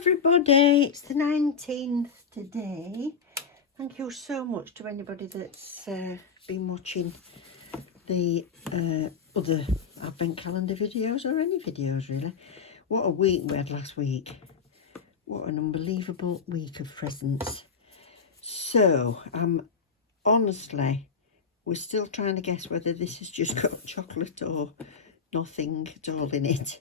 everybody, it's the 19th today. Thank you so much to anybody that's been watching the other advent calendar videos or any videos really. What a week we had last week. What an unbelievable week of presents. So honestly, we're still trying to guess whether this has just got chocolate or nothing at all in it.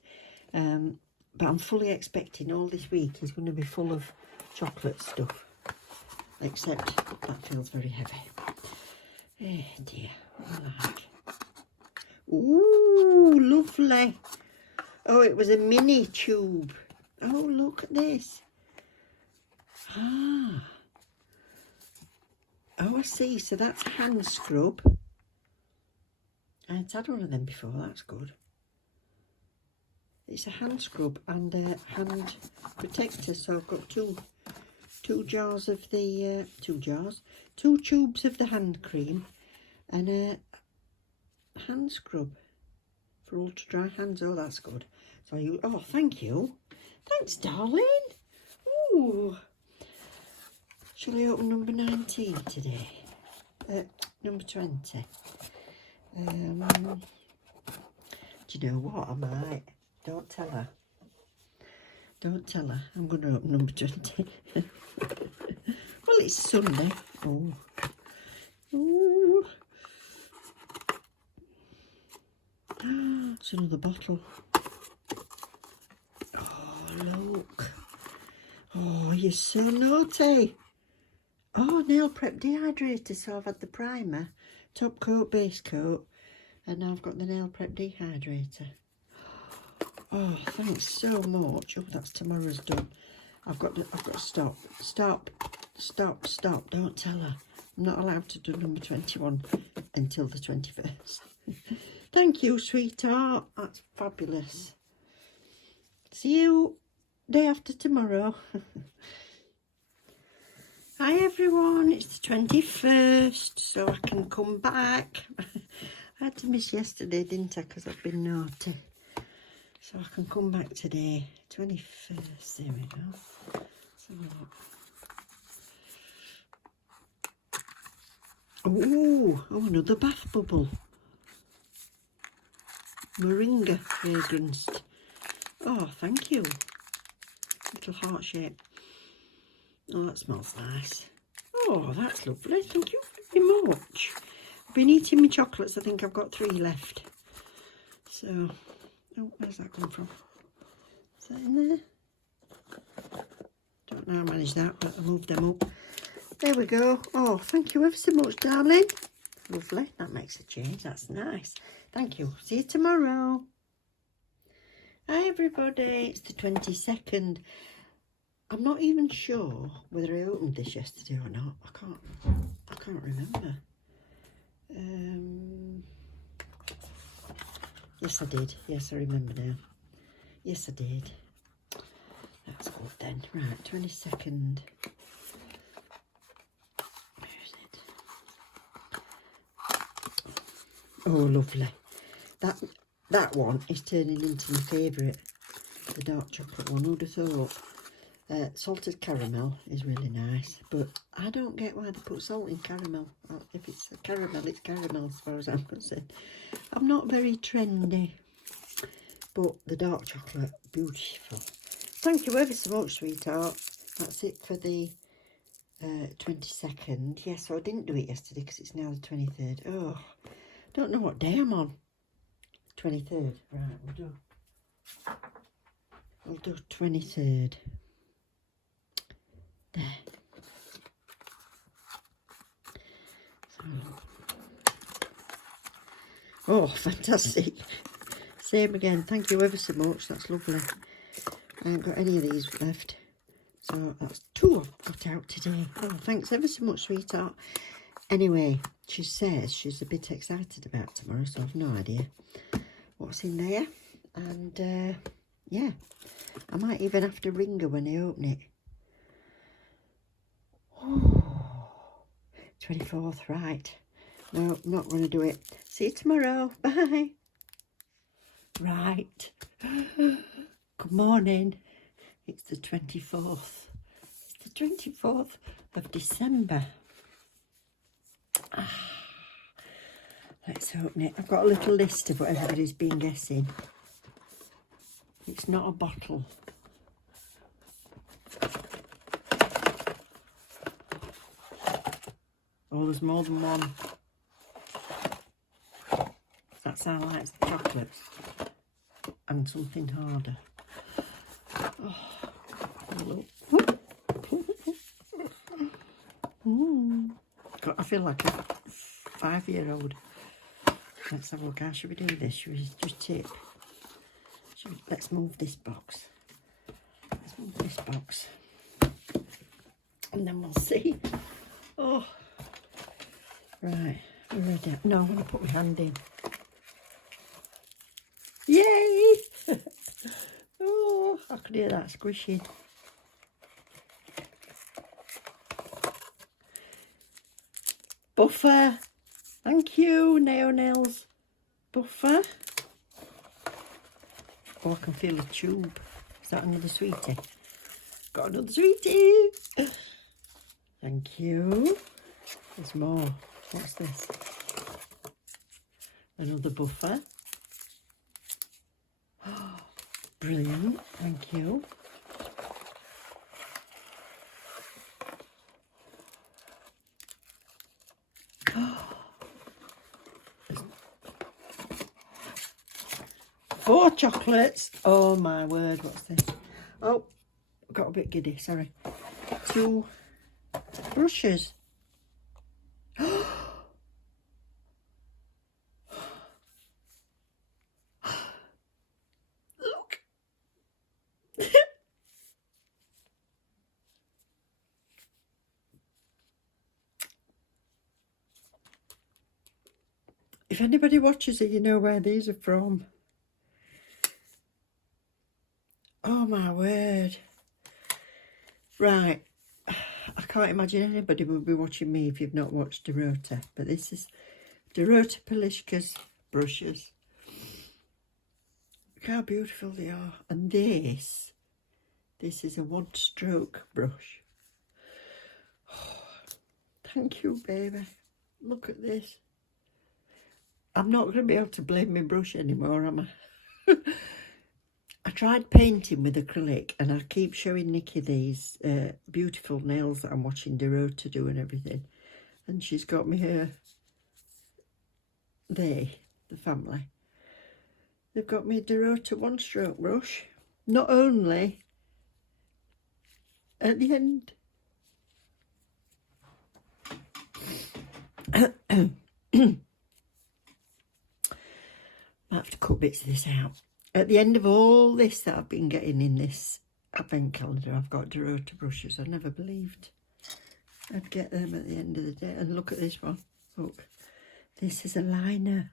But I'm fully expecting all this week is going to be full of chocolate stuff. Except that feels very heavy. Oh dear, what I like. Ooh, lovely. Oh, it was a mini tube. Oh, look at this. Ah. Oh, I see. So that's hand scrub. I've had one of them before. That's good. It's a hand scrub and a hand protector. So I've got two jars of the two tubes of the hand cream and a hand scrub for ultra dry hands. Oh, that's good. So oh, thank you. Thanks, darling. Ooh. Shall we open number 19 today? Number 20. Do you know what? I might. Don't tell her. Don't tell her. I'm going to open number 20. Well, it's Sunday. Oh. Ooh. It's another bottle. Oh, look. Oh, you're so naughty. Oh, nail prep dehydrator. So I've had the primer, top coat, base coat, and now I've got the nail prep dehydrator. Oh, thanks so much. Oh, that's tomorrow's done. I've got to stop. Stop. Don't tell her. I'm not allowed to do number 21 until the 21st. Thank you, sweetheart. That's fabulous. See you day after tomorrow. Hi everyone, it's the 21st, so I can come back. I had to miss yesterday, didn't I, because I've been naughty. So I can come back today, 21st, there we go. Let's have a look. Oh, another bath bubble. Moringa fragrance. Oh, thank you. Little heart shape. Oh, that smells nice. Oh, that's lovely. Thank you very much. I've been eating my chocolates. I think I've got 3 left. So, oh, where's that come from? Is that in there? Don't know how I managed that, but I moved them up. There we go. Oh, thank you ever so much, darling. Lovely. That makes a change. That's nice. Thank you. See you tomorrow. Hi, everybody. It's the 22nd. I'm not even sure whether I opened this yesterday or not. I can't remember. Yes, I did. Yes, I remember now. Yes, I did. That's good then. Right, 22nd. Where is it? Oh, lovely. That one is turning into my favourite. The dark chocolate one. Who'd have thought? Salted caramel is really nice, but I don't get why they put salt in caramel. If it's a caramel, it's caramel as far as I'm concerned. I'm not very trendy, but the dark chocolate, beautiful. Thank you ever so much, sweetheart. That's it for the 22nd. Yes, so I didn't do it yesterday because it's now the 23rd. Oh, don't know what day I'm on. 23rd. Right, we'll do 23rd. There. Oh, fantastic. Same again. Thank you ever so much. That's lovely. I haven't got any of these left. So that's 2 I've got out today. Oh, thanks ever so much, sweetheart. Anyway, she says she's a bit excited about tomorrow, so I've no idea what's in there. And, yeah, I might even have to ring her when I open it. Oh, 24th, right. No, not going to do it. See you tomorrow. Bye. Right. Good morning. It's the 24th. It's the 24th of December. Let's open it. I've got a little list of what everybody's been guessing. It's not a bottle. Oh, there's more than one. That sound like chocolates and something harder. Oh, look. God, I feel like a 5-year-old. Let's have a look. How should we do this? Should we just tip? Let's move this box. Let's move this box. And then we'll see. Oh. Right. We're ready. No, I'm going to put my hand in. Yay! Oh, I could hear that squishing. Buffer. Thank you, nails. Buffer. Oh, I can feel a tube. Is that another sweetie? Got another sweetie. Thank you. There's more. What's this? Another buffer. Oh, brilliant. Thank you. Four chocolates. Oh my word, what's this? Oh, got a bit giddy, sorry. 2 brushes. Look. If anybody watches it, you know where these are from. Oh my word. Right. I can't imagine anybody would be watching me if you've not watched Dorota. But this is Dorota Polishka's brushes. Look how beautiful they are. And this is a 1-stroke brush. Oh, thank you, baby. Look at this. I'm not going to be able to blame my brush anymore, am I? I tried painting with acrylic and I keep showing Nikki these beautiful nails that I'm watching Dorota do and everything. And she's got me her, the family, they've got me a Dorota 1-stroke brush. Not only at the end. I have to cut bits of this out. At the end of all this that I've been getting in this advent calendar, I've got Dorota brushes. I never believed I'd get them at the end of the day. And look at this one. Look, this is a liner.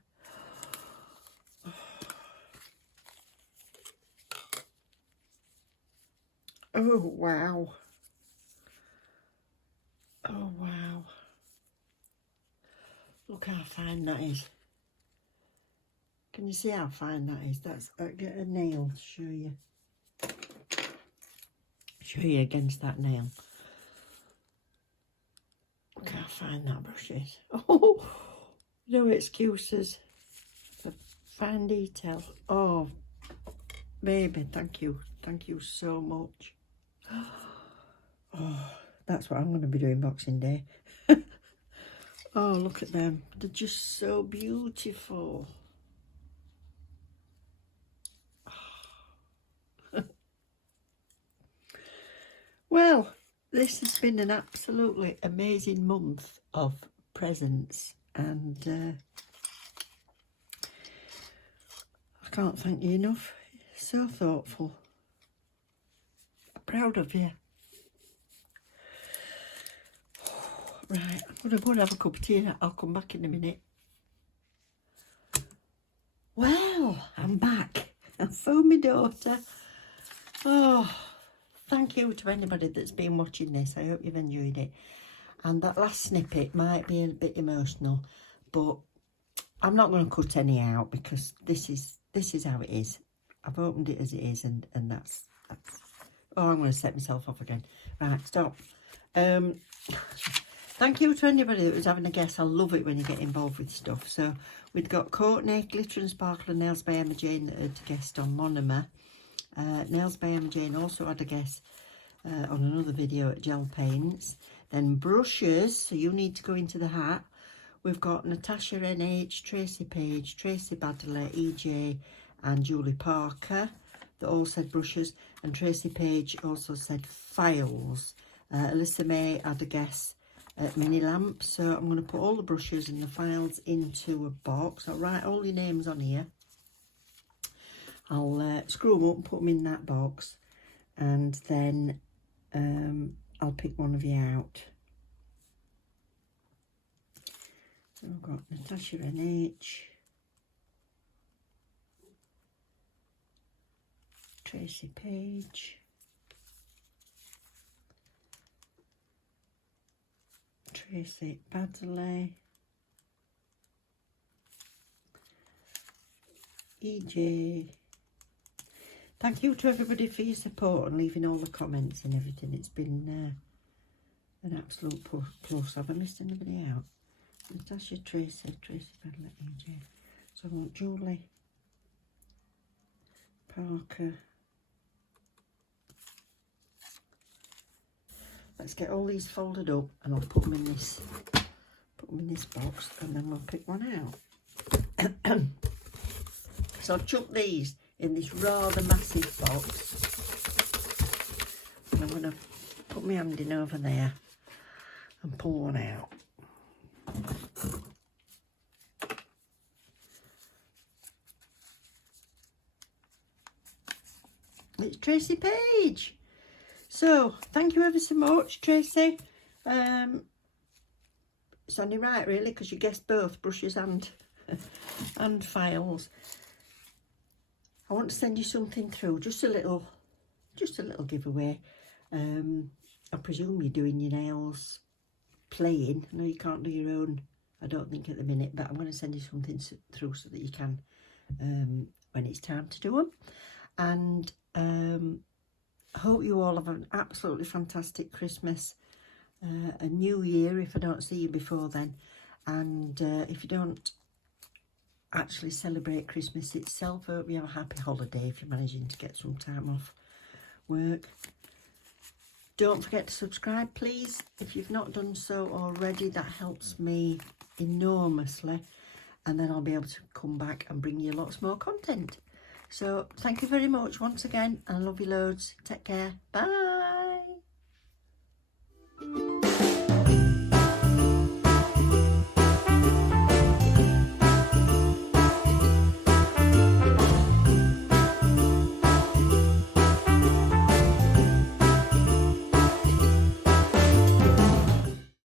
Oh, wow. Oh, wow. Look how fine that is. Can you see how fine that is? That's, I'll get a nail to show you. Show you against that nail. Look how fine that brush is. Oh, no excuses for fine detail. Oh, baby, thank you. Thank you so much. Oh, that's what I'm going to be doing Boxing Day. Oh, look at them. They're just so beautiful. Well, this has been an absolutely amazing month of presents, and I can't thank you enough. So thoughtful. I'm proud of you. Right, I'm going to go and have a cup of tea. I'll come back in a minute. Well, I'm back. I phoned my daughter. Oh, thank you to anybody that's been watching this. I hope you've enjoyed it. And that last snippet might be a bit emotional, but I'm not going to cut any out because this is how it is. I've opened it as it is, and that's Oh, I'm going to set myself off again. Right, stop. Thank you to anybody that was having a guess. I love it when you get involved with stuff. So we've got Courtney, Glitter and Sparkle and Nails by Emma Jane that had guessed on Monomer. Nails by Emma Jane also had a guess on another video at Gel Paints. Then brushes, so you need to go into the hat. We've got Natasha NH, Tracy Page, Tracy Badler, EJ and Julie Parker that all said brushes, and Tracy Page also said files. Alyssa May had a guess at mini lamps, so I'm going to put all the brushes and the files into a box. I'll write all your names on here. I'll screw them up and put them in that box, and then I'll pick one of you out. So I've got Natasha NH, Tracy Page, Tracy Badley, EJ. Thank you to everybody for your support and leaving all the comments and everything. It's been an absolute plus. Have I missed anybody out? Natasha, Tracy Badley, EJ. So I want Julie Parker. Let's get all these folded up and I'll put them in this box, and then we'll pick one out. So I've chucked these in this rather massive box, and I'm going to put my hand in over there and pull one out. It's Tracy Page. So thank you ever so much, Tracy. It's only right really, because you guessed both brushes and and files. I want to send you something through, just a little giveaway. I presume you're doing your nails playing. I know you can't do your own, I don't think at the minute, but I'm going to send you something through so that you can when it's time to do them. And I hope you all have an absolutely fantastic Christmas, a new year if I don't see you before then, and if you don't actually celebrate Christmas itself, I hope you have a happy holiday if you're managing to get some time off work. Don't forget to subscribe please if you've not done so already. That helps me enormously, and then I'll be able to come back and bring you lots more content. So thank you very much once again, and I love you loads. Take care. Bye.